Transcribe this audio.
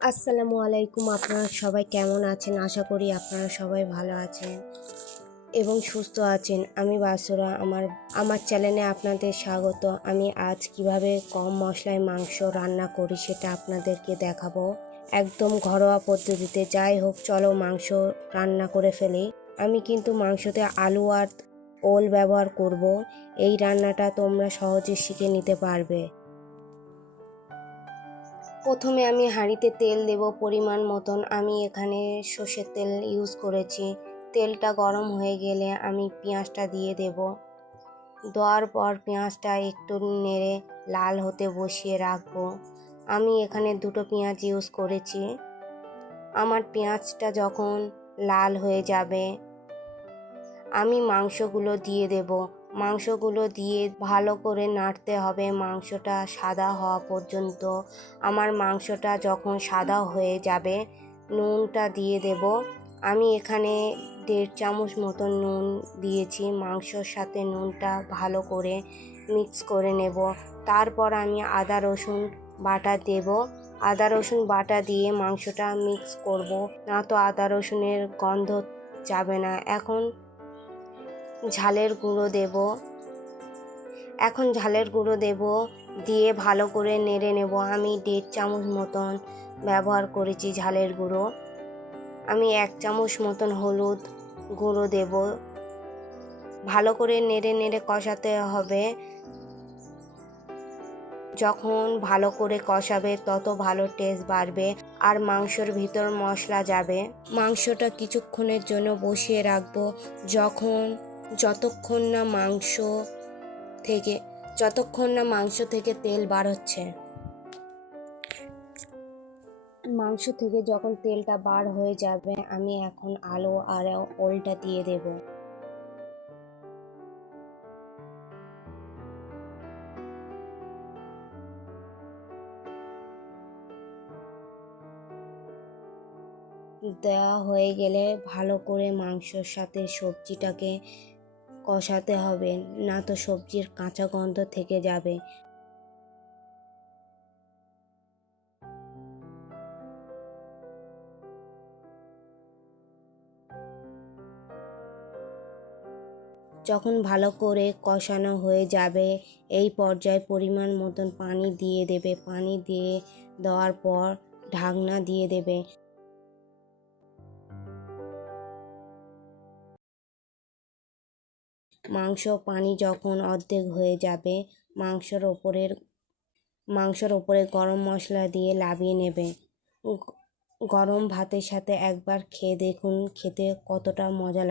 আসসালামু আলাইকুম। আপনারা সবাই কেমন আছেন? আশা করি আপনারা সবাই ভালো আছেন এবং সুস্থ আছেন। আমি বাসুরা, আমার চ্যানেলে আপনাদের স্বাগত। আমি আজ কিভাবে কম মশলায় মাংস রান্না করি সেটা আপনাদেরকে দেখাবো, একদম ঘরোয়া পদ্ধতিতে। যাই হোক, চলো মাংস রান্না করে ফেলি। আমি কিন্তু মাংসতে আলু আর ওল ব্যবহার করব। এই রান্নাটা তোমরা সহজে শিখে নিতে পারবে। প্রথমে আমি হাঁড়িতে তেল দেব পরিমাণ মতন। আমি এখানে সর্ষের তেল ইউজ করেছি। তেলটা গরম হয়ে গেলে আমি পেঁয়াজটা দিয়ে দেব। দেওয়ার পর পেঁয়াজটা একটু নেড়ে লাল হতে বসিয়ে রাখবো। আমি এখানে দুটো পেঁয়াজ ইউজ করেছি। আমার পেঁয়াজটা যখন লাল হয়ে যাবে আমি মাংসগুলো দিয়ে দেব। মাংসগুলো দিয়ে ভালো করে নাড়তে হবে মাংসটা সাদা হওয়া পর্যন্ত। আমার মাংসটা যখন সাদা হয়ে যাবে নুনটা দিয়ে দেব। আমি এখানে 1.5 চামচ মতন নুন দিয়েছি। মাংসর সাথে নুনটা ভালো করে মিক্স করে নেব। তারপর আমি আদা রসুন বাটা দেব। আদা রসুন বাটা দিয়ে মাংসটা মিক্স করব, না তো আদা রসুনের গন্ধ যাবে না। এখন ঝালের গুঁড়ো দেব। দিয়ে ভালো করে নেড়ে নেব। আমি 1.5 চামচ মতন ব্যবহার করেছি ঝালের গুঁড়ো। আমি 1 চামচ মতন হলুদ গুঁড়ো দেব। ভালো করে নেড়ে নেড়ে কষাতে হবে। যখন ভালো করে কষাবে তত ভালো টেস্ট বাড়বে আর মাংসর ভিতর মশলা যাবে। মাংসটা কিছুক্ষণের জন্য বসিয়ে রাখবো। যতক্ষণ না মাংস থেকে তেল বার হচ্ছে। মাংস থেকে যখন তেলটা বার হয়ে যাবে আমি এখন আলু আর ওলটা দিয়ে দেব। দেওয়া হয়ে গেলে ভালো করে মাংসর সাথে সবজিটাকে কষাতে হবে, না তো সবজির কাঁচা গন্ধ থেকে যাবে। যখন ভালো করে কষানো হয়ে যাবে এই পর্যায়ে পরিমাণ মতন পানি দিয়ে দেবে। পানি দিয়ে দেওয়ার পর ঢাকনা দিয়ে দেবে। পানি যখন অর্ধেক হয়ে যাবে মাংসর ওপরে গরম মশলা দিয়ে নামিয়ে নেবে। গরম ভাতের সাথে একবার খেয়ে দেখুন, খেতে কতটা মজা লাগে।